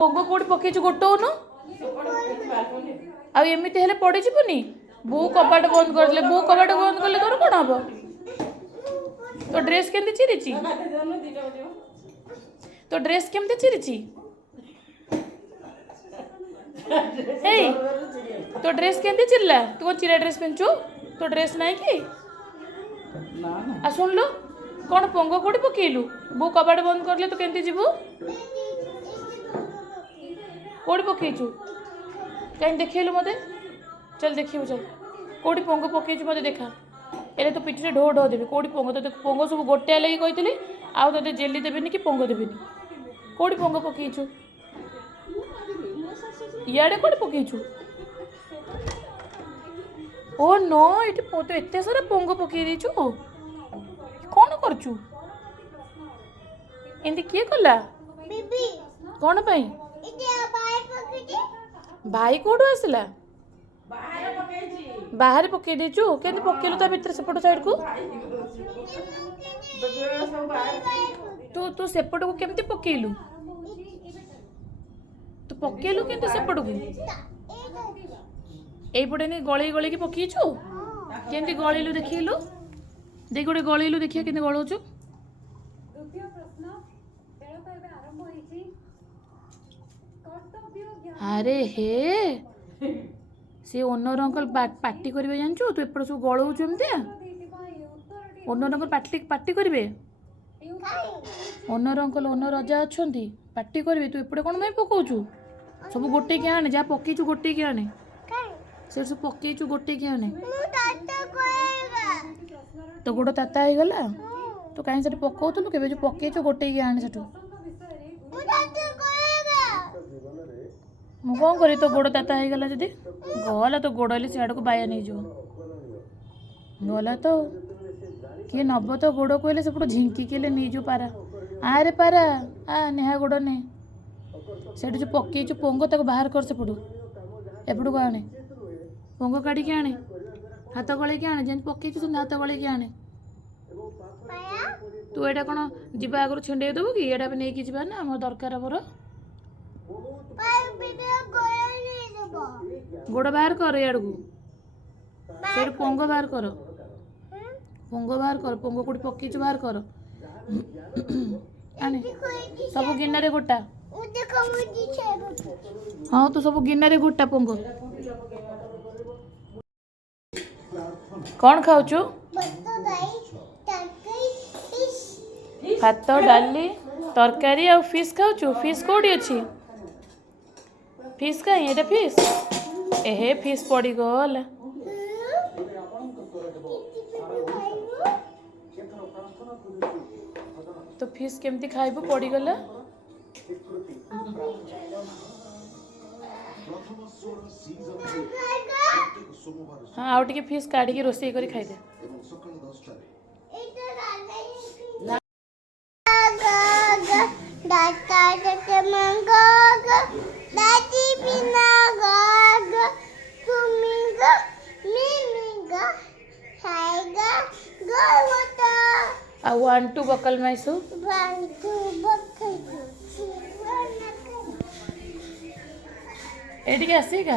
Pong କୋଉଠି ପକେଇଛୁ ଗୋଟଉନୁ ଆଉ ଏମିତି ହେଲେ ପଡ଼ିଯିବୁନି। ବୋଉ କବାଟ ବନ୍ଦ କରିଦେଲେ, ବୋଉ କବାଟ ବନ୍ଦ କଲେ ତୋର କ'ଣ ହବ? ତୋ ଡ୍ରେସ୍ କେମିତି ଚିରିଛି? ତୋ ଡ୍ରେସ୍ କେମିତି ଚିରିଛି? ହେଇ ତୋ ଡ୍ରେସ୍ କେମିତି ଚିରିଲା? ତୁ କ'ଣ ଚିରା ଡ୍ରେସ୍ ପିନ୍ଧୁଛୁ? ତୋ ଡ୍ରେସ୍ ନାହିଁ କି? ଆଉ ଶୁଣିଲୁ କ'ଣ ପୋଙ୍ଗ କୋଉଠି ପକେଇଲୁ? ବୋଉ କବାଟ ବନ୍ଦ କରିଲେ ତୁ କେମିତି ଯିବୁ? କୋଉଠି ପକେଇଛୁ? କାହିଁ ଦେଖେଇଲୁ ମୋତେ? ଚାଲ ଦେଖିବୁ ଚାଲ। କୋଉଠି ପୋଙ୍ଗ ପକେଇଛୁ ମୋତେ ଦେଖା। ଏରେ ତୁ ପିଠିରେ ଢୋ ଢୋ ଦେବି। କୋଉଠି ପୋଙ୍ଗ? ତୋତେ ପୋଙ୍ଗ ସବୁ ଗୋଟିଆ ଲାଗି କହିଥିଲି, ଆଉ ତୋତେ ଜେଲି ଦେବିନି କି ପୋଙ୍ଗ ଦେବିନି। କୋଉଠି ପୋଙ୍ଗ ପକେଇଛୁ? ଇଆଡ଼େ କୋଉଠି ପକେଇଛୁ? ଓ ନୋ, ଏଠି ତୁ ଏତେ ସାରା ପୋଙ୍ଗ ପକେଇ ଦେଇଛୁ। କ'ଣ କରୁଛୁ? ଏମିତି କିଏ କଲା? କ'ଣ ପାଇଁ? ଭାଇ କୋଉଠୁ ଆସିଲା? ବାହାରେ ପକେଇ ଦେଇଛୁ। କେମିତି ପକେଇଲୁ ତା ଭିତରେ ସେପଟ ସାଇଡ୍କୁ? ତୁ ସେପଟକୁ କେମିତି ପକେଇଲୁ? ତୁ ପକେଇଲୁ କେମିତି ସେପଟକୁ? ଏଇପଟେ ନେଇ ଗଳେଇ ଗଳେଇକି ପକେଇଛୁ? କେମିତି ଗଳେଇଲୁ ଦେଖେଇଲୁ? ଦେଖି ଗୋଟେ ଗଳେଇଲୁ ଦେଖିବା କେମିତି ଗଳଉଛୁ। ଆରେ ହେ, ସେ ଓନର ଅଙ୍କଲ ପାର୍ଟି କରିବେ ଜାଣିଛୁ? ତୁ ଏପଟେ ସବୁ ଗଳଉଛୁ ଏମିତିଆ? ଓନର ଅଙ୍କଲ ପାର୍ଟି କରିବେ। ଓନର ଅଙ୍କଲ, ଓନର ଅଜା ଅଛନ୍ତି, ପାର୍ଟି କରିବେ। ତୁ ଏପଟେ କ'ଣ ପାଇଁ ପକଉଛୁ? ସବୁ ଗୋଟେଇକି ଆଣେ, ଯାହା ପକେଇଛୁ ଗୋଟେଇକି ଆଣେ। ସେଠି ସବୁ ପକେଇଛୁ ଗୋଟେଇକି ଆଣେ। ତୋ ଗୋଡ଼ ତାତା ହେଇଗଲା? ତୁ କାହିଁ ସେଠି ପକଉଥିଲୁ? କେବେ ଯୋଉ ପକେଇଛୁ ଗୋଟେଇକି ଆଣେ ସେଠୁ। ମୁଁ କ'ଣ କରିବି? ତୋ ଗୋଡ଼ ତାତା ହେଇଗଲା ଯଦି? ଗଲା ତୋ ଗୋଡ଼ ହେଲେ ସିଆଡ଼କୁ ବାୟା ନେଇଯିବ। ଗଲା ତ, କିଏ ନବ ତ ଗୋଡ଼କୁ ହେଲେ ସେପଟୁ ଝିଙ୍କିକି ହେଲେ ନେଇଯିବ ପାରା। ଆରେ ପାରା ନେହା ଗୋଡ଼ ନେ। ସେଠି ଯୋଉ ପକେଇଛୁ ପୋଙ୍ଗ ତାକୁ ବାହାର କର ସେପଟୁ। ଏପଟକୁ ଆଣେ, ପୋଙ୍ଗ କାଢ଼ିକି ଆଣେ। ହାତ ଗଳେଇକି ଆଣେ, ଯେମିତି ପକେଇଛୁ ସେମିତି ହାତ ଗଳେଇକି ଆଣେ। ତୁ ଏଇଟା କ'ଣ ଯିବା ଆଗରୁ ଛିଣ୍ଡେଇ ଦେବୁ କି? ଏଇଟା ବି ନେଇକି ଯିବା ନା, ଆମର ଦରକାର ଆମର। ଗୋଡ଼ ବାହାର କର ଇଆଡ଼କୁ। ସେଇଠୁ ପୋଙ୍ଗ ବାହାର କର। ପୋଙ୍ଗ ବାହାର କର। ପୋଙ୍ଗ କୋଉଠି ପକେଇଛୁ ବାହାର କର। ଆଣେ ସବୁ ଗିନାରେ ଗୋଟା। ହଁ, ତୁ ସବୁ ଗିନାରେ ଗୋଟା ପୋଙ୍ଗ। କ'ଣ ଖାଉଛୁ? ଭାତ, ଡାଲି, ତରକାରୀ ଆଉ ଫିସ୍ ଖାଉଛୁ? ଫିସ୍ କୋଉଠି ଅଛି? ଫିସ୍ କାହିଁ? ଏଇଟା ଫିସ୍? ଏହେ ଫିସ୍ ପଡ଼ିଗଲା। ତ ଫିସ୍ କେମିତି ଖାଇବୁ? ପଡ଼ିଗଲା। ହଁ, ଆଉ ଟିକେ ଫିସ୍ କାଢ଼ିକି ରୋଷେଇ କରି ଖାଇଦେ। ଆଉ 1 2 ବକଲ ମାଇସୁ। ଏଠିକି ଆସିକା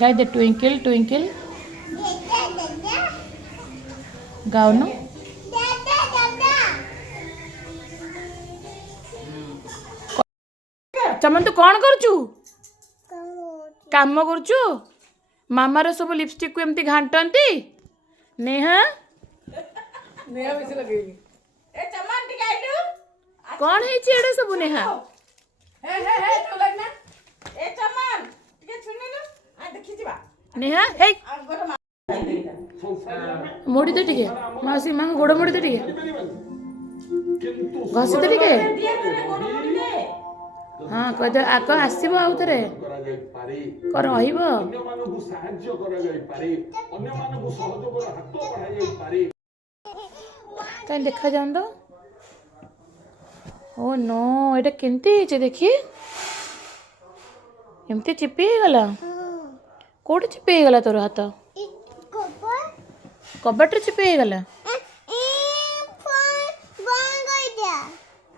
ଗାଇ ଦେ ଟ୍ୱିଙ୍କଲ ଟ୍ୱିଙ୍କଲ ଗାଉନୁ। ଚମନ ତୁ କ'ଣ କରୁଛୁ? କାମ କରୁଛୁ? ମାମାର ସବୁ ଲିପଷ୍ଟିକକୁ ଏମିତି ଘାଣ୍ଟନ୍ତି। ନେହା କ'ଣ ହେଇଛି ଏଇଟା ସବୁ? ନେହା ନେହା ହେଇ ମୋଡ଼ି ଦେ ଟିକେ। ମାଉସୀ ମାଙ୍କ ଗୋଡ଼ ମୋଡ଼ି ଦେ ଟିକେ, ଘଷି ଦେ ଟିକେ। ହଁ, କହିଦେ ଆଗ ଆସିବ ଆଉ ଥରେ ରହିବ। କାହିଁ ଦେଖାଯାଉନି ତ? ଓ ନୋ, ଏଇଟା କେମିତି ହେଇଛି ଦେଖି? ଏମିତି ଚିପି ହେଇଗଲା? କୋଉଠି ଚିପି ହେଇଗଲା ତୋର ହାତ? कबाटर चिपे गला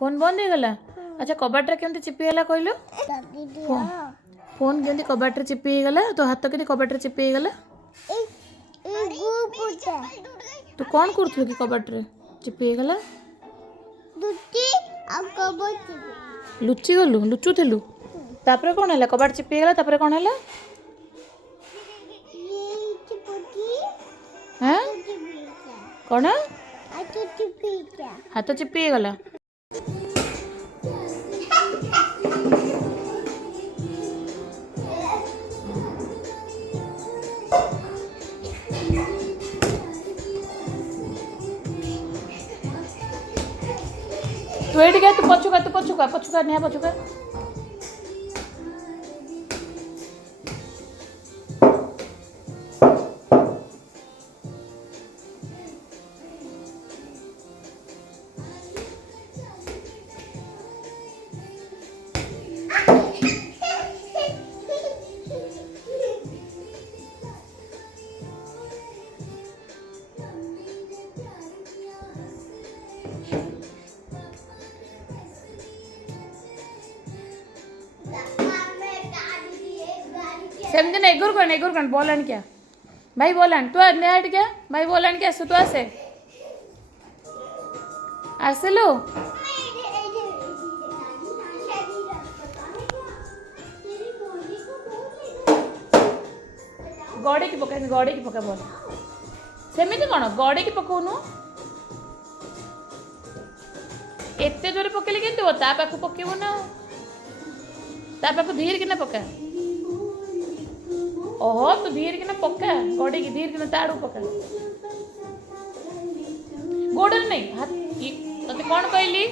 फोन बंद हो गला। अच्छा कबाटर केमती चिपी गला कहलो फोन केमती कबाटर चिपी गला तो हाथ केमती कबाटर चिपी गला तू कौन करथु कि कबाटर चिपी गला लुचि गलु लुचुथिलु तापर कौन है कबाट चिपी गला तापर कौन है हाँ कौन हाथ चिपी गला तू एट गया तू पछुका नहीं पछुका सेमती ना एगुर कौन बोलन क्या भाई बोलन तू नेट क्या भाई बोलन क्या तू आसे आसलु गड़े की पका बोल सेमती कौन गड़े की पकाउनु एते जोरे पकेले केंती ता पाखु पकेबो ना ता पाखु धीर किना पका ओहो तू धीर किना पका गड़े की धीर किना ताड़ू पका गोड़े नहीं हाथ तते कौन कहली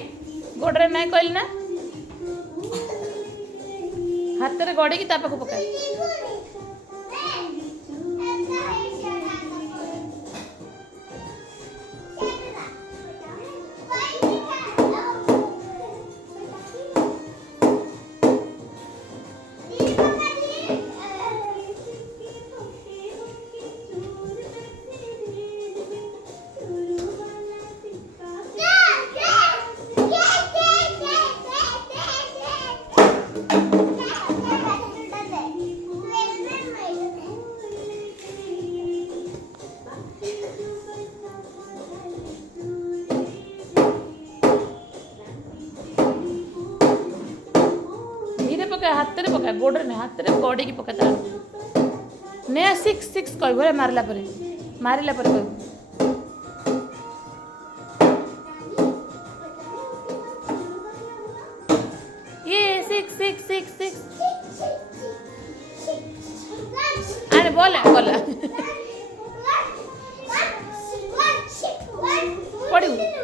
गोड़े नहीं कहली ना हाथ रे गड़े की ता पाखु पका हाथ रे पका गोड़े नहीं हाथ रे गड़े की पका ने सिक्स सिक्स कह मारला कह ये सिक्स सिक्स सिक्स सिक्स अरे बोला बोला पढ़ू